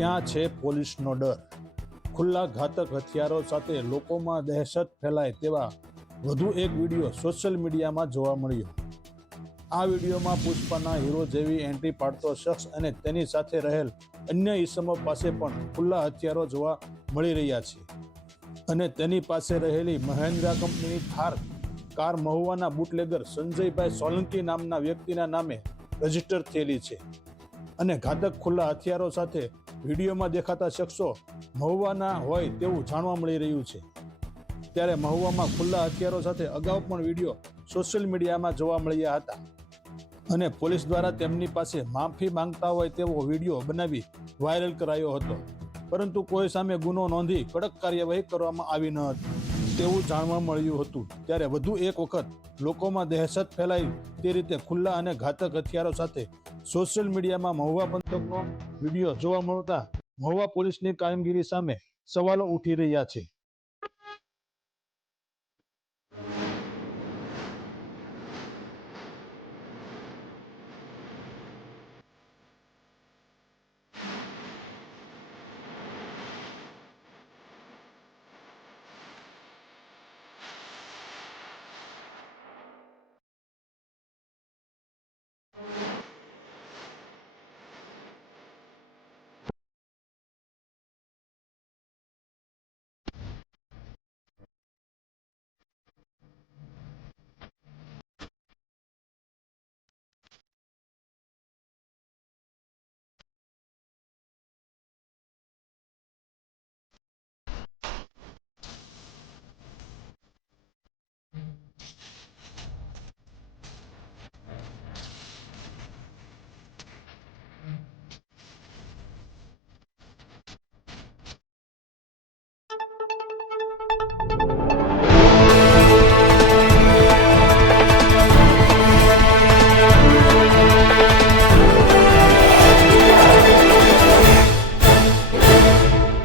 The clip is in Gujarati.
ક્યાં છે પોલીસનો ડર? ખુલ્લા ઘાતક હથિયારો સાથે લોકોમાં દહેશત ફેલાય તેવા વધુ એક વિડીયો સોશિયલ મીડિયામાં જોવા મળ્યો. આ વિડીયોમાં પુષ્પાના હીરો જેવી એન્ટ્રી પાડતો શખ્સ અને તેની સાથે રહેલ અન્ય ઈસમો પાસે પણ ખુલ્લા હથિયારો જોવા મળી રહ્યા છે અને તેની પાસે રહેલી મહિન્દ્રા કંપનીની થાર કાર મહુવાના બુટલેગર સંજયભાઈ સોલંકી નામના વ્યક્તિના નામે રજીસ્ટર થયેલી છે અને ઘાતક ખુલ્લા હથિયારો સાથે વિડીયોમાં દેખાતા શખ્સો મહુવાના હોય તેવું જાણવા મળી રહ્યું છે. ત્યારે મહુવામાં ખુલ્લા હથિયારો સાથે અગાઉ પણ વિડીયો સોશિયલ મીડિયામાં જોવા મળ્યા હતા અને પોલીસ દ્વારા તેમની પાસે માફી માંગતા હોય તેવો વિડીયો બનાવી વાયરલ કરાયો હતો, પરંતુ કોઈ સામે ગુનો નોંધી કડક કાર્યવાહી કરવામાં આવી ન હતી તેવું જાણવા મળ્યું હતું. ત્યારે વધુ એક વખત લોકોમાં દહેશત ફેલાય તે રીતે ખુલ્લા અને ઘાતક હથિયારો સાથે સોશિયલ મીડિયામાં મહુવા પંથકનો વિડીયો જોવા મળતા મહુવા પોલીસની કામગીરી સામે સવાલો ઉઠી રહ્યા છે.